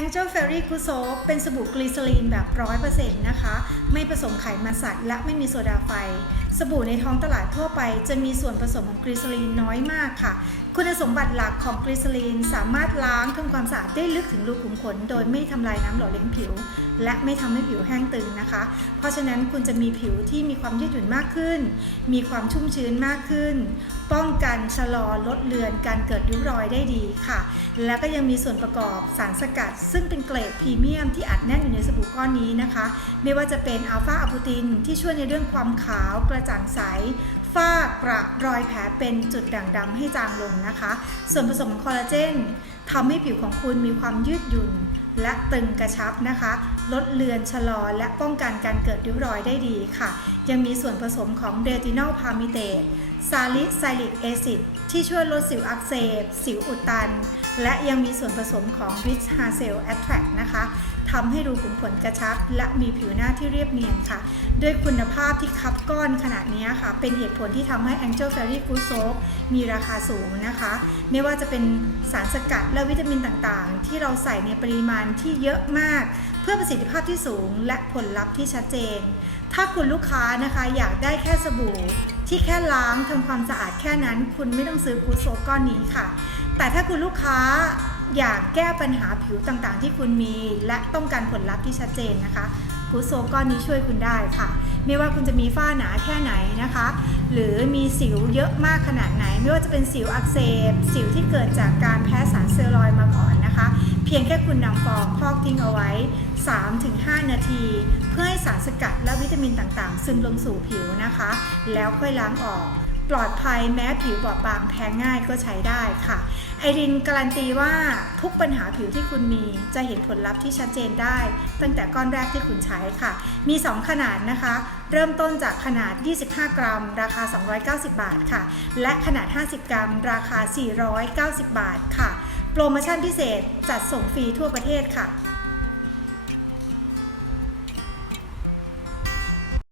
Angel Fairy Good Soap เป็นสบู่กลีเซอรีนแบบ 100%นะคะ ไม่ผสมไขมันสัตว์และไม่มีโซดาไฟ สบู่ในท้องตลาดทั่วไป จะมีส่วนผสมของกลีเซอรีนน้อยมากค่ะ คุณสมบัติหลักของกลีเซอรีนสามารถล้างทำความสะอาดได้ลึกถึงรูขุมขน โดยไม่ทำลายน้ำหล่อเลี้ยงผิว และไม่ทำให้ผิวแห้งตึงนะคะ เพราะฉะนั้นคุณจะมีผิวที่มีความยืดหยุ่นมากขึ้น มีความชุ่มชื้นมากขึ้น ป้องกันชะลอลดเลือนการเกิดริ้วรอยได้ดีค่ะ แล้วก็ยังมีส่วนประกอบสารสกัดซึ่งเป็นเกรดพรีเมียมที่อัดแน่นอยู่ในสบู่ก้อนนี้นะคะ ไม่ว่าจะเป็นอัลฟาอะบูตินที่ช่วยในเรื่องความขาวกระจ่างใสฝ้ากระรอยแผลเป็นจุดด่างดำให้จางลงนะคะ ส่วนผสมของคอลลาเจนทำให้ผิวของคุณมีความยืดหยุ่นและตึงกระชับนะคะ ลดเลือนชะลอและป้องกันการเกิดริ้วรอยได้ดีค่ะ ยังมีส่วนผสมของเดตินอลพามิเตต ซาลิไซลิกแอซิดที่ช่วยลดสิวอักเสบ สิวอุดตัน และยังมีส่วนผสมของ Rich h a c e l Attract นะคะทำให้รูขุมขนกระชับ และมีผิวหน้าที่เรียบเนียนค่ะ ด้วยคุณภาพที่คับก้อนขนาดนี้ค่ะ เป็นเหตุผลที่ทำให้ Angel Fairy Good Soap มีราคาสูงนะคะ ไม่ว่าจะเป็นสารสกัดและวิตามินต่างๆ ที่เราใส่ในปริมาณที่เยอะมาก พื่อประสิทธิภาพที่สูงและผลลัพธ์ที่ชัดเจน ถ้าคุณลูกค้านะคะอยากได้แค่สบู่ ที่แค่ล้างทำความสะอาดแค่นั้น คุณไม่ต้องซื้อกูโซก้อนนี้ค่ะ แต่ถ้าคุณลูกค้าอยากแก้ปัญหาผิวต่างๆ ที่คุณมี และต้องการผลลัพธ์ที่ชัดเจนนะคะกูโซก้อนนี้ช่วยคุณได้ค่ะ ไม่ว่าคุณจะมีฝ้าหนาแค่ไหนนะคะ หรือมีสิวเยอะมากขนาดไหน ไม่ว่าจะเป็นสิวอักเสบ สิวที่เกิดจากการแพ้สารเซลลอยด์มาก่อนนะคะ เพียงแค่คุณนำฟองพอกทิ้งเอาไว้ 3-5 นาที เพื่อให้สารสกัดและวิตามินต่างๆ ซึมลงสู่ผิวนะคะ แล้วค่อยล้างออก ปลอดภัยแม้ผิวบอบบางแพ้ง่ายก็ใช้ได้ค่ะ ไอรินการันตีว่าทุกปัญหาผิวที่คุณมีจะเห็นผลลัพธ์ที่ชัดเจนได้ ตั้งแต่ก้อนแรกที่คุณใช้ค่ะ มี 2 ขนาดนะคะ เริ่มต้นจากขนาด 25 กรัม ราคา 290 บาทค่ะ และขนาด 50 กรัม ราคา 490 บาทค่ะ โปรโมชั่นพิเศษจัดส่งฟรีทั่วประเทศค่ะ